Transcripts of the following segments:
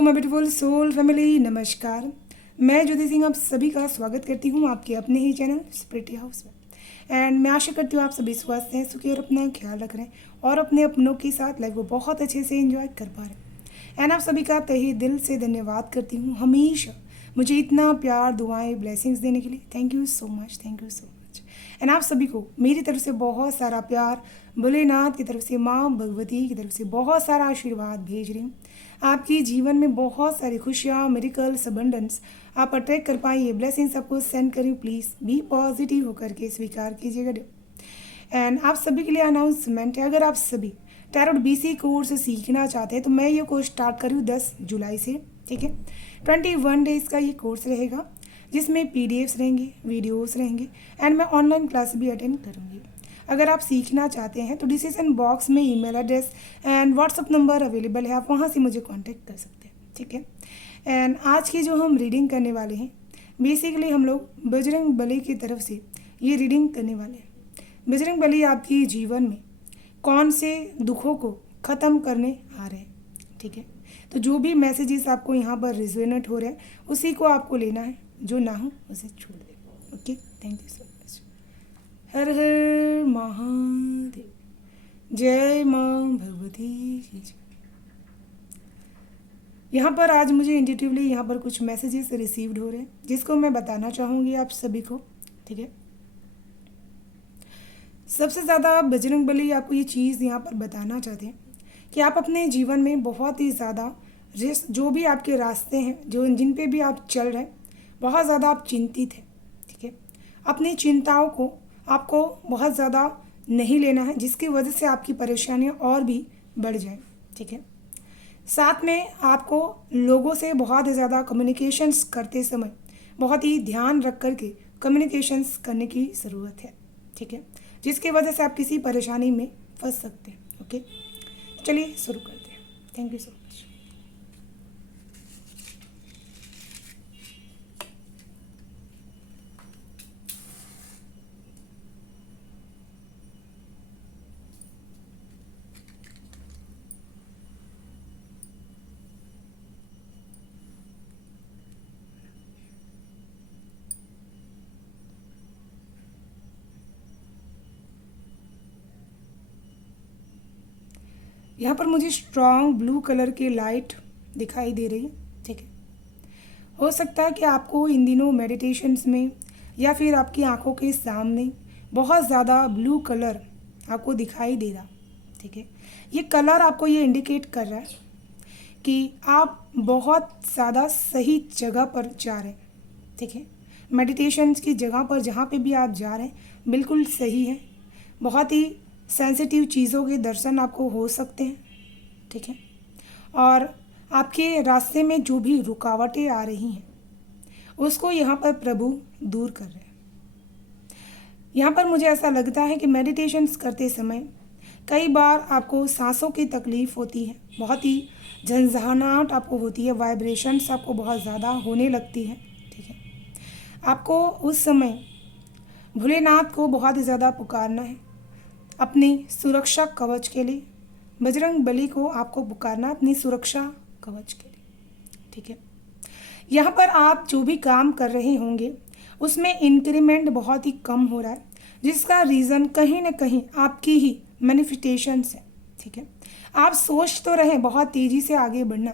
My beautiful soul family, नमस्कार। मैं ज्योति सिंह आप सभी का स्वागत करती हूँ आपके अपने ही चैनल स्प्रिटी हाउस में। एंड मैं आशा करती हूँ आप सभी स्वस्थ हैं, सुखी और अपना ख्याल रख रहे हैं और अपने अपनों के साथ लाइफ को बहुत अच्छे से एंजॉय कर पा रहे हैं। एंड आप सभी का तहे दिल से धन्यवाद करती हूँ हमेशा मुझे इतना प्यार, दुआएं, ब्लेसिंग्स देने के लिए। Thank you so much, thank you so much. And आप सभी को मेरी तरफ से बहुत सारा प्यार, भोलेनाथ की तरफ से, माँ भगवती की तरफ से बहुत सारा आशीर्वाद भेज रही हूँ। आपके जीवन में बहुत सारी खुशियाँ, मेरिकल्स, अबंडेंस आप अट्रैक्ट कर पाए, ये ब्लेसिंग्स आपको सेंड करी। प्लीज़ बी पॉजिटिव होकर के स्वीकार कीजिएगा। एंड आप सभी के लिए अनाउंसमेंट है, अगर आप सभी टैरोट बीसी कोर्स सीखना चाहते हैं तो मैं ये कोर्स स्टार्ट करी हूँ 10 जुलाई से। ठीक है, 21 डेज़ का ये कोर्स रहेगा जिसमें PDFs रहेंगे, वीडियोस रहेंगे एंड मैं ऑनलाइन क्लास भी अटेंड करूँगी। अगर आप सीखना चाहते हैं तो डिस्क्रिप्शन बॉक्स में email address and WhatsApp number available है, आप वहाँ से मुझे कांटेक्ट कर सकते हैं। ठीक है, एंड आज की जो हम रीडिंग करने वाले हैं, बेसिकली हम लोग बजरंग बली की तरफ से ये रीडिंग करने वाले हैं। बजरंग बली आपके जीवन में कौन से दुखों को ख़त्म करने आ रहे हैं। ठीक है, तो जो भी मैसेजेस आपको यहाँ पर रिजोनेट हो रहे हैं उसी को आपको लेना है, जो ना हो उसे छोड़ देना। Okay, thank you so much. हर हर महादेव, जय माँ भगवती की जय। यहाँ पर आज मुझे इंट्यूटिवली यहाँ पर कुछ मैसेजेस रिसीव्ड हो रहे हैं जिसको मैं बताना चाहूँगी आप सभी को। ठीक है, सबसे ज़्यादा बजरंग बली आपको ये चीज़ यहाँ पर बताना चाहते हैं कि आप अपने जीवन में बहुत ही ज़्यादा रिस्क, जो भी आपके रास्ते हैं, जो जिन पे भी आप चल रहे हैं, बहुत ज़्यादा आप चिंतित हैं। ठीक है, अपनी चिंताओं को आपको बहुत ज़्यादा नहीं लेना है जिसकी वजह से आपकी परेशानियाँ और भी बढ़ जाएं। ठीक है, साथ में आपको लोगों से बहुत ज़्यादा कम्युनिकेशंस करते समय बहुत ही ध्यान रख कर के कम्युनिकेशंस करने की ज़रूरत है। ठीक है, जिसकी वजह से आप किसी परेशानी में फंस सकते हैं। ओके, चलिए शुरू करते हैं। Thank you so much. यहाँ पर मुझे स्ट्रॉन्ग ब्लू कलर की लाइट दिखाई दे रही है। ठीक है, हो सकता है कि आपको इन दिनों मेडिटेशंस में या फिर आपकी आंखों के सामने बहुत ज़्यादा ब्लू कलर आपको दिखाई दे रहा। ठीक है, ये कलर आपको ये इंडिकेट कर रहा है कि आप बहुत ज़्यादा सही जगह पर जा रहे हैं। ठीक है, मेडिटेशंस की जगह पर जहाँ पे भी आप जा रहे हैं बिल्कुल सही है। बहुत ही सेंसिटिव चीज़ों के दर्शन आपको हो सकते हैं। ठीक है, और आपके रास्ते में जो भी रुकावटें आ रही हैं उसको यहाँ पर प्रभु दूर कर रहे हैं। यहाँ पर मुझे ऐसा लगता है कि मेडिटेशंस करते समय कई बार आपको सांसों की तकलीफ़ होती है, बहुत ही झंझनाहट आपको होती है, वाइब्रेशंस आपको बहुत ज़्यादा होने लगती है। ठीक है, आपको उस समय भोलेनाथ को बहुत ही ज़्यादा पुकारना है अपनी सुरक्षा कवच के लिए। बजरंग बली को आपको पुकारना अपनी सुरक्षा कवच के लिए। ठीक है, यहाँ पर आप जो भी काम कर रहे होंगे उसमें इंक्रीमेंट बहुत ही कम हो रहा है, जिसका रीज़न कहीं ना कहीं आपकी ही मैनिफेस्टेशंस है। ठीक है, आप सोच तो रहे बहुत तेज़ी से आगे बढ़ना,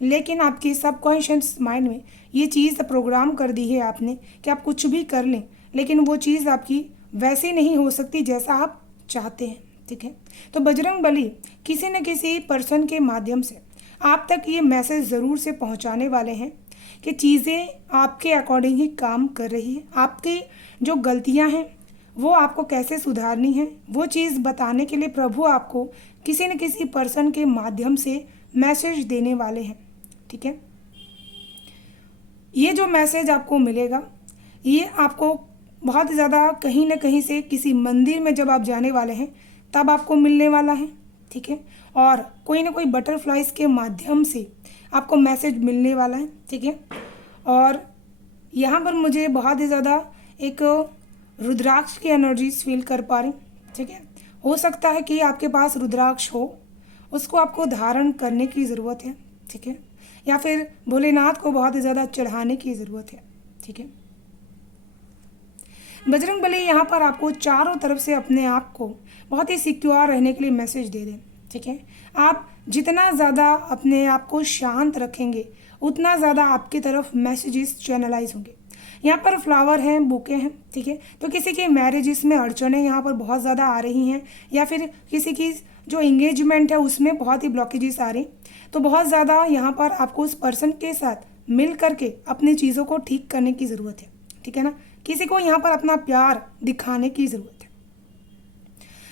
लेकिन आपके सबकॉन्शियस माइंड में ये चीज़ प्रोग्राम कर दी है आपने कि आप कुछ भी कर लें लेकिन वो चीज़ आपकी वैसी नहीं हो सकती जैसा आप चाहते हैं। ठीक है, तो बजरंग बली किसी न किसी पर्सन के माध्यम से आप तक ये मैसेज ज़रूर से पहुंचाने वाले हैं कि चीज़ें आपके अकॉर्डिंग ही काम कर रही है। आपकी जो गलतियां हैं वो आपको कैसे सुधारनी है वो चीज़ बताने के लिए प्रभु आपको किसी न किसी पर्सन के माध्यम से मैसेज देने वाले हैं। ठीक है, ये जो मैसेज आपको मिलेगा ये आपको बहुत ज़्यादा कहीं ना कहीं से किसी मंदिर में जब आप जाने वाले हैं तब आपको मिलने वाला है। ठीक है, और कोई ना कोई बटरफ्लाइज के माध्यम से आपको मैसेज मिलने वाला है। ठीक है, और यहाँ पर मुझे बहुत ही ज़्यादा एक रुद्राक्ष की एनर्जीज फील कर पा रही। ठीक है, हो सकता है कि आपके पास रुद्राक्ष हो, उसको आपको धारण करने की ज़रूरत है। ठीक है, या फिर भोलेनाथ को बहुत ही ज़्यादा चढ़ाने की ज़रूरत है। ठीक है, बजरंगबली यहाँ पर आपको चारों तरफ से अपने आप को बहुत ही सिक्योर रहने के लिए मैसेज दे दें। ठीक है, आप जितना ज़्यादा अपने आप को शांत रखेंगे उतना ज़्यादा आपकी तरफ मैसेजेस चैनलाइज होंगे। यहाँ पर फ्लावर हैं, बुके हैं। ठीक है, तो किसी की मैरिजेस में अड़चनें यहाँ पर बहुत ज़्यादा आ रही हैं, या फिर किसी की जो इंगेजमेंट है उसमें बहुत ही ब्लॉकेजेस आ रही, तो बहुत ज़्यादा यहाँ पर आपको उस पर्सन के साथ मिल करके अपनी चीज़ों को ठीक करने की ज़रूरत है। ठीक है ना, किसी को यहाँ पर अपना प्यार दिखाने की ज़रूरत है।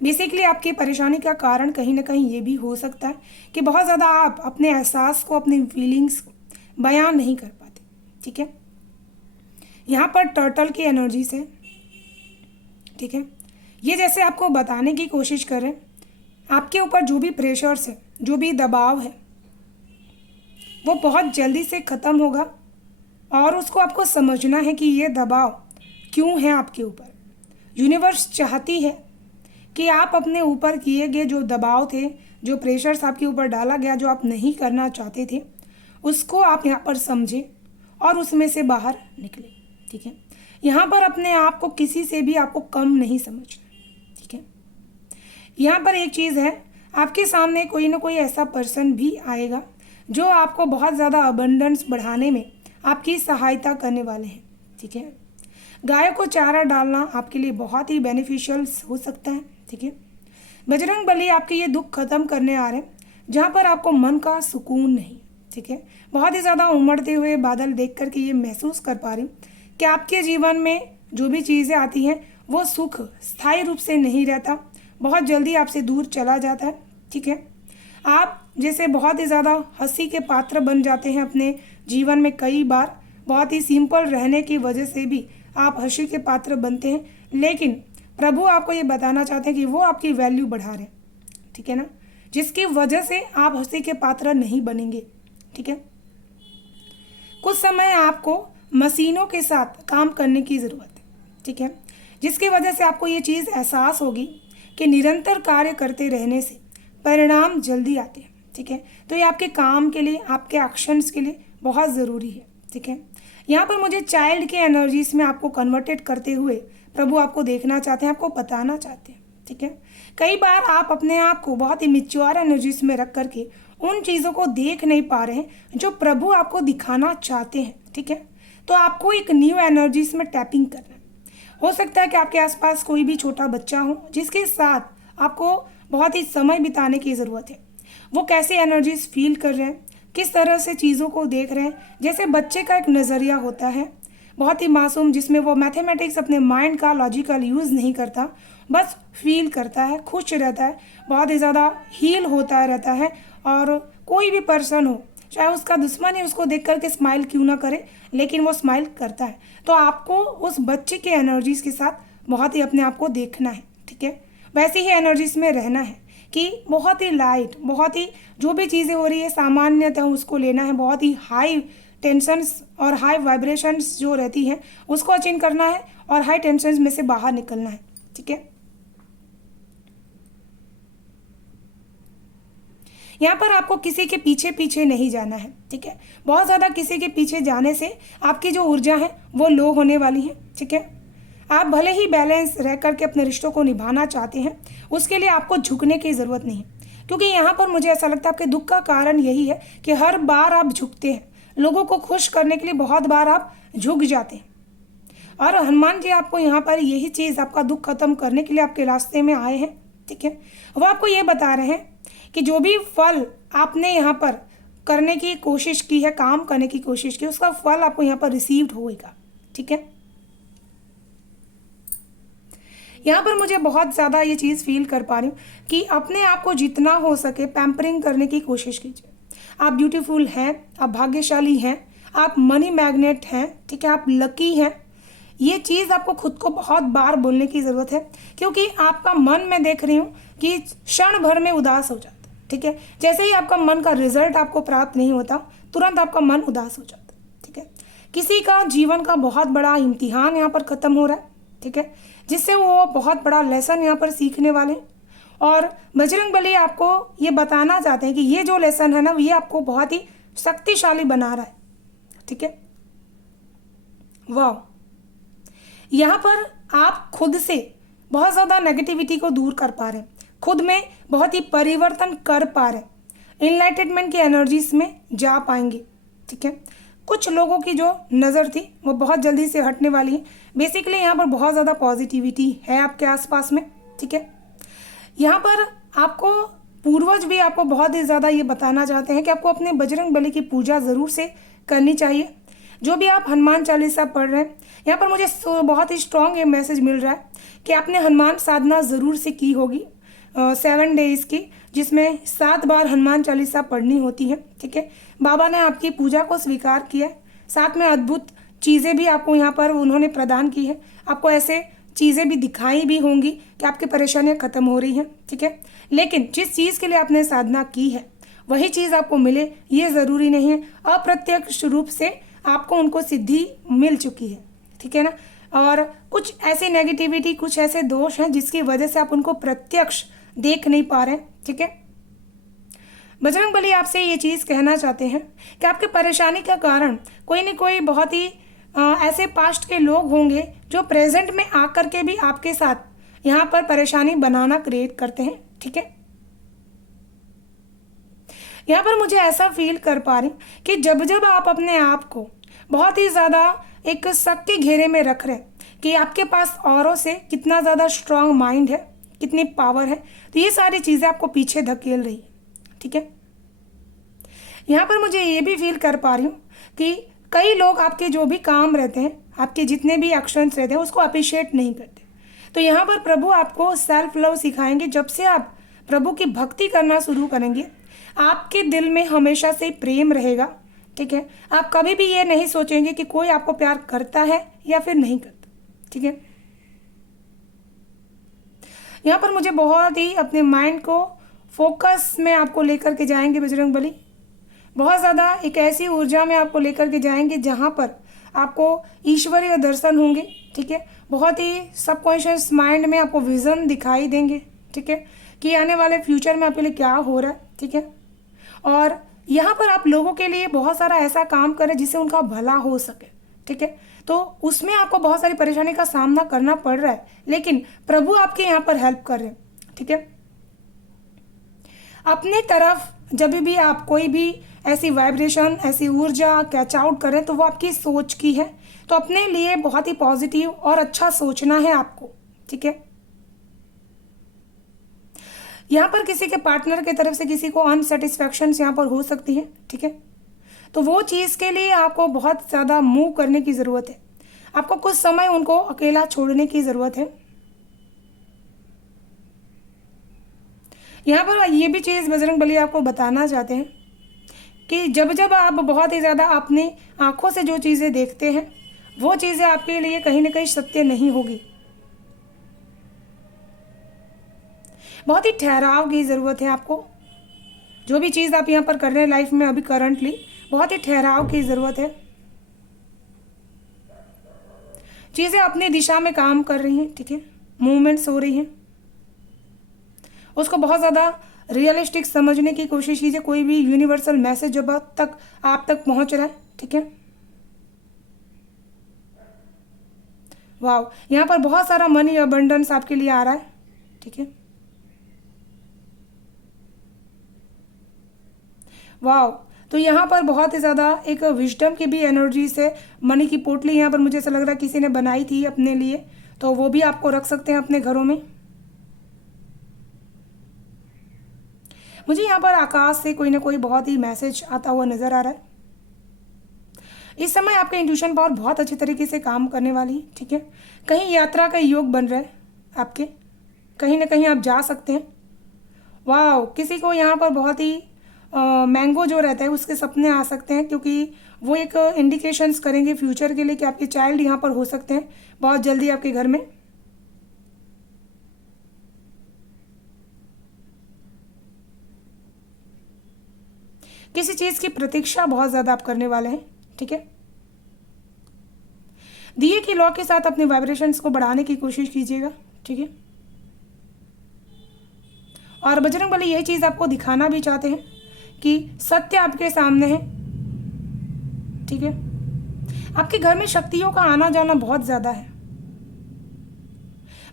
बेसिकली आपकी परेशानी का कारण कहीं ना कहीं ये भी हो सकता है कि बहुत ज़्यादा आप अपने एहसास को, अपनी फीलिंग्स को बयान नहीं कर पाते। ठीक है, यहाँ पर टर्टल की एनर्जी से, ठीक है, ये जैसे आपको बताने की कोशिश करें, आपके ऊपर जो भी प्रेशर्स है, जो भी दबाव है, वो बहुत जल्दी से ख़त्म होगा और उसको आपको समझना है कि ये दबाव क्यों है आपके ऊपर। यूनिवर्स चाहती है कि आप अपने ऊपर किए गए जो दबाव थे, जो प्रेशर्स आपके ऊपर डाला गया, जो आप नहीं करना चाहते थे, उसको आप यहाँ पर समझें और उसमें से बाहर निकलें। ठीक है, यहाँ पर अपने आप को किसी से भी आपको कम नहीं समझना। ठीक है, यहाँ पर एक चीज़ है, आपके सामने कोई ना कोई ऐसा पर्सन भी आएगा जो आपको बहुत ज़्यादा अबंडेंस बढ़ाने में आपकी सहायता करने वाले हैं। ठीक है, गाय को चारा डालना आपके लिए बहुत ही बेनिफिशियल हो सकता है। ठीक है, बजरंगबली आपके ये दुख खत्म करने आ रहे हैं जहाँ पर आपको मन का सुकून नहीं। ठीक है, बहुत ही ज़्यादा उमड़ते हुए बादल देख करके ये महसूस कर पा रही हूँ कि आपके जीवन में जो भी चीज़ें आती हैं वो सुख स्थायी रूप से नहीं रहता, बहुत जल्दी आपसे दूर चला जाता है। ठीक है, आप जैसे बहुत ही ज़्यादा हंसी के पात्र बन जाते हैं अपने जीवन में, कई बार बहुत ही सिंपल रहने की वजह से भी आप हंसी के पात्र बनते हैं, लेकिन प्रभु आपको ये बताना चाहते हैं कि वो आपकी वैल्यू बढ़ा रहे हैं। ठीक है ना, जिसकी वजह से आप हंसी के पात्र नहीं बनेंगे। ठीक है, कुछ समय आपको मशीनों के साथ काम करने की ज़रूरत है। ठीक है, जिसकी वजह से आपको ये चीज़ एहसास होगी कि निरंतर कार्य करते रहने से परिणाम जल्दी आते हैं। ठीक है, तो ये आपके काम के लिए, आपके एक्शंस के लिए बहुत ज़रूरी है। ठीक है, यहाँ पर मुझे चाइल्ड के एनर्जीज में आपको कन्वर्टेड करते हुए प्रभु आपको देखना चाहते हैं, आपको बताना चाहते हैं। ठीक है, कई बार आप अपने आप को बहुत ही मिच्योर एनर्जीज में रख करके उन चीज़ों को देख नहीं पा रहे हैं जो प्रभु आपको दिखाना चाहते हैं। ठीक है, तो आपको एक न्यू एनर्जीज में टैपिंग करना है। हो सकता है कि आपके आसपास कोई भी छोटा बच्चा हो जिसके साथ आपको बहुत ही समय बिताने की ज़रूरत है। वो कैसे एनर्जीज फील कर रहे हैं, किस तरह से चीज़ों को देख रहे हैं। जैसे बच्चे का एक नज़रिया होता है बहुत ही मासूम, जिसमें वो मैथमेटिक्स अपने माइंड का लॉजिकल यूज़ नहीं करता, बस फील करता है, खुश रहता है, बहुत ही ज़्यादा हील होता रहता है। और कोई भी पर्सन हो, चाहे उसका दुश्मन ही उसको देख करके स्माइल क्यों ना करे, लेकिन वो स्माइल करता है। तो आपको उस बच्चे के एनर्जीज़ के साथ बहुत ही अपने आप को देखना है। ठीक है, वैसी ही एनर्जीज में रहना है कि बहुत ही लाइट, बहुत ही जो भी चीज़ें हो रही है सामान्यतः उसको लेना है। बहुत ही हाई टेंशन्स और हाई वाइब्रेशंस जो रहती हैं उसको अचीव करना है और हाई टेंशन्स में से बाहर निकलना है। ठीक है, यहाँ पर आपको किसी के पीछे पीछे नहीं जाना है। ठीक है, बहुत ज़्यादा किसी के पीछे जाने से आपकी जो ऊर्जा है वो लो होने वाली है। ठीक है, आप भले ही बैलेंस रह करके अपने रिश्तों को निभाना चाहते हैं, उसके लिए आपको झुकने की ज़रूरत नहीं है। क्योंकि यहाँ पर मुझे ऐसा लगता है आपके दुख का कारण यही है कि हर बार आप झुकते हैं, लोगों को खुश करने के लिए बहुत बार आप झुक जाते हैं। और हनुमान जी आपको यहाँ पर यही चीज़, आपका दुख खत्म करने के लिए आपके रास्ते में आए हैं। ठीक है, वो आपको ये बता रहे हैं कि जो भी फल आपने यहाँ पर करने की कोशिश की है, काम करने की कोशिश की, उसका फल आपको यहाँ पर रिसीव्ड होएगा। ठीक है, यहाँ पर मुझे बहुत ज़्यादा ये चीज़ फील कर पा रही हूँ कि अपने आप को जितना हो सके पैम्परिंग करने की कोशिश कीजिए। आप ब्यूटीफुल हैं, आप भाग्यशाली हैं, आप मनी मैग्नेट हैं। ठीक है, आप लकी हैं। ये चीज़ आपको खुद को बहुत बार बोलने की ज़रूरत है, क्योंकि आपका मन, मैं देख रही हूँ कि क्षण भर में उदास हो जाता है। ठीक है, जैसे ही आपका मन का रिजल्ट आपको प्राप्त नहीं होता, तुरंत आपका मन उदास हो जाता है। ठीक है, किसी का जीवन का बहुत बड़ा इम्तिहान यहाँ पर ख़त्म हो रहा है। ठीक है, जिससे वो बहुत बड़ा लेसन यहाँ पर सीखने वाले हैं। और बजरंगबली आपको ये बताना चाहते हैं कि ये जो लेसन है ना, ये आपको बहुत ही शक्तिशाली बना रहा है। ठीक है, वाह। यहाँ पर आप खुद से बहुत ज़्यादा नेगेटिविटी को दूर कर पा रहे हैं, खुद में बहुत ही परिवर्तन कर पा रहे हैं, इनलाइटमेंट की एनर्जीज में जा पाएंगे। ठीक है, कुछ लोगों की जो नज़र थी वो बहुत जल्दी से हटने वाली है। बेसिकली यहाँ पर बहुत ज़्यादा पॉजिटिविटी है आपके आसपास में। ठीक है, यहाँ पर आपको पूर्वज भी आपको बहुत ही ज़्यादा ये बताना चाहते हैं कि आपको अपने बजरंग बली की पूजा ज़रूर से करनी चाहिए। जो भी आप हनुमान चालीसा पढ़ रहे हैं, यहाँ पर मुझे बहुत ही स्ट्रॉन्ग ये मैसेज मिल रहा है कि आपने हनुमान साधना ज़रूर से की होगी 7 डेज़ की, जिसमें 7 बार हनुमान चालीसा पढ़नी होती है। ठीक है, बाबा ने आपकी पूजा को स्वीकार किया, साथ में अद्भुत चीज़ें भी आपको यहाँ पर उन्होंने प्रदान की है। आपको ऐसे चीज़ें भी दिखाई भी होंगी कि आपकी परेशानियाँ ख़त्म हो रही हैं। ठीक है, लेकिन जिस चीज़ के लिए आपने साधना की है वही चीज़ आपको मिले ये ज़रूरी नहीं है। अप्रत्यक्ष रूप से आपको उनको सिद्धि मिल चुकी है। ठीक है ना, और कुछ ऐसी नेगेटिविटी, कुछ ऐसे दोष हैं जिसकी वजह से आप उनको प्रत्यक्ष देख नहीं पा रहे हैं। ठीक है, बजरंग बली आपसे ये चीज़ कहना चाहते हैं कि आपके परेशानी का कारण कोई न कोई बहुत ही ऐसे पास्ट के लोग होंगे जो प्रेजेंट में आकर के भी आपके साथ यहाँ पर परेशानी बनाना क्रिएट करते हैं। ठीक है, यहाँ पर मुझे ऐसा फील कर पा रही कि जब जब आप अपने आप को बहुत ही ज़्यादा एक शक के घेरे में रख रहे हैं कि आपके पास औरों से कितना ज़्यादा स्ट्रांग माइंड है, कितनी पावर है, तो ये सारी चीज़ें आपको पीछे धकेल रही है। ठीक है, यहाँ पर मुझे ये भी फील कर पा रही हूँ कि कई लोग आपके जो भी काम रहते हैं, आपके जितने भी एक्शंस रहते हैं उसको अप्रिशिएट नहीं करते। तो यहाँ पर प्रभु आपको सेल्फ लव सिखाएंगे। जब से आप प्रभु की भक्ति करना शुरू करेंगे, आपके दिल में हमेशा से प्रेम रहेगा। ठीक है, आप कभी भी ये नहीं सोचेंगे कि कोई आपको प्यार करता है या फिर नहीं करता। ठीक है, यहाँ पर मुझे बहुत ही अपने माइंड को फोकस में आपको लेकर के जाएंगे बजरंग बली। बहुत ज़्यादा एक ऐसी ऊर्जा में आपको लेकर के जाएंगे जहाँ पर आपको ईश्वरीय दर्शन होंगे। ठीक है, बहुत ही सबकॉन्शियस माइंड में आपको विज़न दिखाई देंगे। ठीक है, कि आने वाले फ्यूचर में आपके लिए क्या हो रहा है। ठीक है, और यहाँ पर आप लोगों के लिए बहुत सारा ऐसा काम करें जिससे उनका भला हो सके। ठीक है, तो उसमें आपको बहुत सारी परेशानी का सामना करना पड़ रहा है, लेकिन प्रभु आपके यहाँ पर हेल्प कर रहे हैं। ठीक है, अपने तरफ जब भी आप कोई भी ऐसी वाइब्रेशन, ऐसी ऊर्जा कैच आउट करें तो वो आपकी सोच की है। तो अपने लिए बहुत ही पॉजिटिव और अच्छा सोचना है आपको। ठीक है, यहाँ पर किसी के पार्टनर की तरफ से किसी को अनसेटिस्फैक्शन यहाँ पर हो सकती है। ठीक है, तो वो चीज़ के लिए आपको बहुत ज़्यादा मूव करने की ज़रूरत है। आपको कुछ समय उनको अकेला छोड़ने की ज़रूरत है। यहाँ पर ये भी चीज़ बजरंग बली आपको बताना चाहते हैं कि जब जब आप बहुत ही ज़्यादा अपनी आँखों से जो चीज़ें देखते हैं वो चीज़ें आपके लिए कहीं ना कहीं सत्य नहीं होगी। बहुत ही ठहराव की ज़रूरत है आपको। जो भी चीज़ आप यहाँ पर कर रहे हैं लाइफ में अभी करंटली, बहुत ही ठहराव की ज़रूरत है। चीज़ें अपनी दिशा में काम कर रही हैं। ठीक है, मूवमेंट्स हो रही हैं, उसको बहुत ज़्यादा रियलिस्टिक समझने की कोशिश कीजिए। कोई भी यूनिवर्सल मैसेज जब तक आप तक पहुँच रहा है। ठीक है, वाह, यहाँ पर बहुत सारा मनी अबंडेंस आपके लिए आ रहा है। ठीक है, वाह, तो यहाँ पर बहुत ही ज़्यादा एक विजडम की भी एनर्जी से मनी की पोटली यहाँ पर मुझे ऐसा लग रहा है किसी ने बनाई थी अपने लिए, तो वो भी आपको रख सकते हैं अपने घरों में। मुझे यहाँ पर आकाश से कोई ना कोई बहुत ही मैसेज आता हुआ नज़र आ रहा है। इस समय आपका इंट्यूशन पावर बहुत अच्छे तरीके से काम करने वाली है। ठीक है, कहीं यात्रा का योग बन रहा है आपके, कहीं ना कहीं आप जा सकते हैं। वाह, किसी को यहाँ पर बहुत ही मैंगो जो रहता है उसके सपने आ सकते हैं, क्योंकि वो एक इंडिकेशंस करेंगे फ्यूचर के लिए कि आपके चाइल्ड यहाँ पर हो सकते हैं बहुत जल्दी आपके घर में। किसी चीज़ की प्रतीक्षा बहुत ज़्यादा आप करने वाले हैं। ठीक है, दिए की लौ के साथ अपने वाइब्रेशंस को बढ़ाने की कोशिश कीजिएगा। ठीक है, और बजरंग बली यही चीज़ आपको दिखाना भी चाहते हैं कि सत्य आपके सामने है, ठीक है। आपके घर में शक्तियों का आना जाना बहुत ज़्यादा है।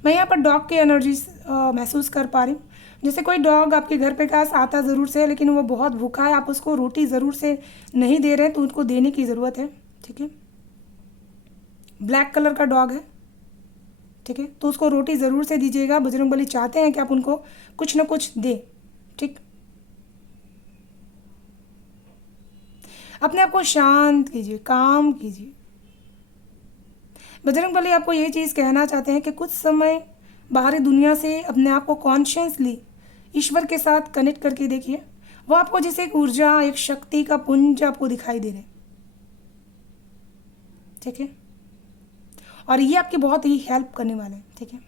मैं यहाँ पर डॉग की एनर्जी महसूस कर पा रही हूँ। जैसे कोई डॉग आपके घर पे पास आता ज़रूर से है, लेकिन वो बहुत भूखा है, आप उसको रोटी ज़रूर से नहीं दे रहे हैं, तो उनको देने की ज़रूरत है। ठीक है। ब्लैक कलर का डॉग है। ठीक है, तो उसको रोटी ज़रूर से दीजिएगा। बजरंगबली चाहते हैं कि आप उनको कुछ ना कुछ दें। ठीक। अपने आप को शांत कीजिए, काम कीजिए। बजरंगबली आपको ये चीज़ कहना चाहते हैं कि कुछ समय बाहरी दुनिया से अपने आप को कॉन्शियसली ईश्वर के साथ कनेक्ट करके देखिए। वो आपको जैसे एक ऊर्जा, एक शक्ति का पुंज आपको दिखाई दे रहे हैं। ठीक है, और ये आपकी बहुत ही हेल्प करने वाले हैं। ठीक है।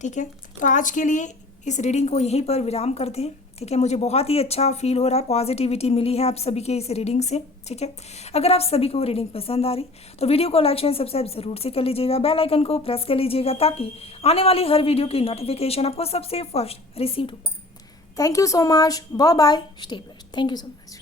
ठीक है, तो आज के लिए इस रीडिंग को यहीं पर विराम करते हैं। ठीक है, मुझे बहुत ही अच्छा फील हो रहा है, पॉजिटिविटी मिली है आप सभी के इस रीडिंग से। ठीक है, अगर आप सभी को रीडिंग पसंद आ रही तो वीडियो को लाइक शेयर सब्सक्राइब ज़रूर से कर लीजिएगा, बेल आइकन को प्रेस कर लीजिएगा, ताकि आने वाली हर वीडियो की नोटिफिकेशन आपको सबसे फर्स्ट रिसीव हो पाए। Thank you so much, bye bye, stay blessed. Thank you so much.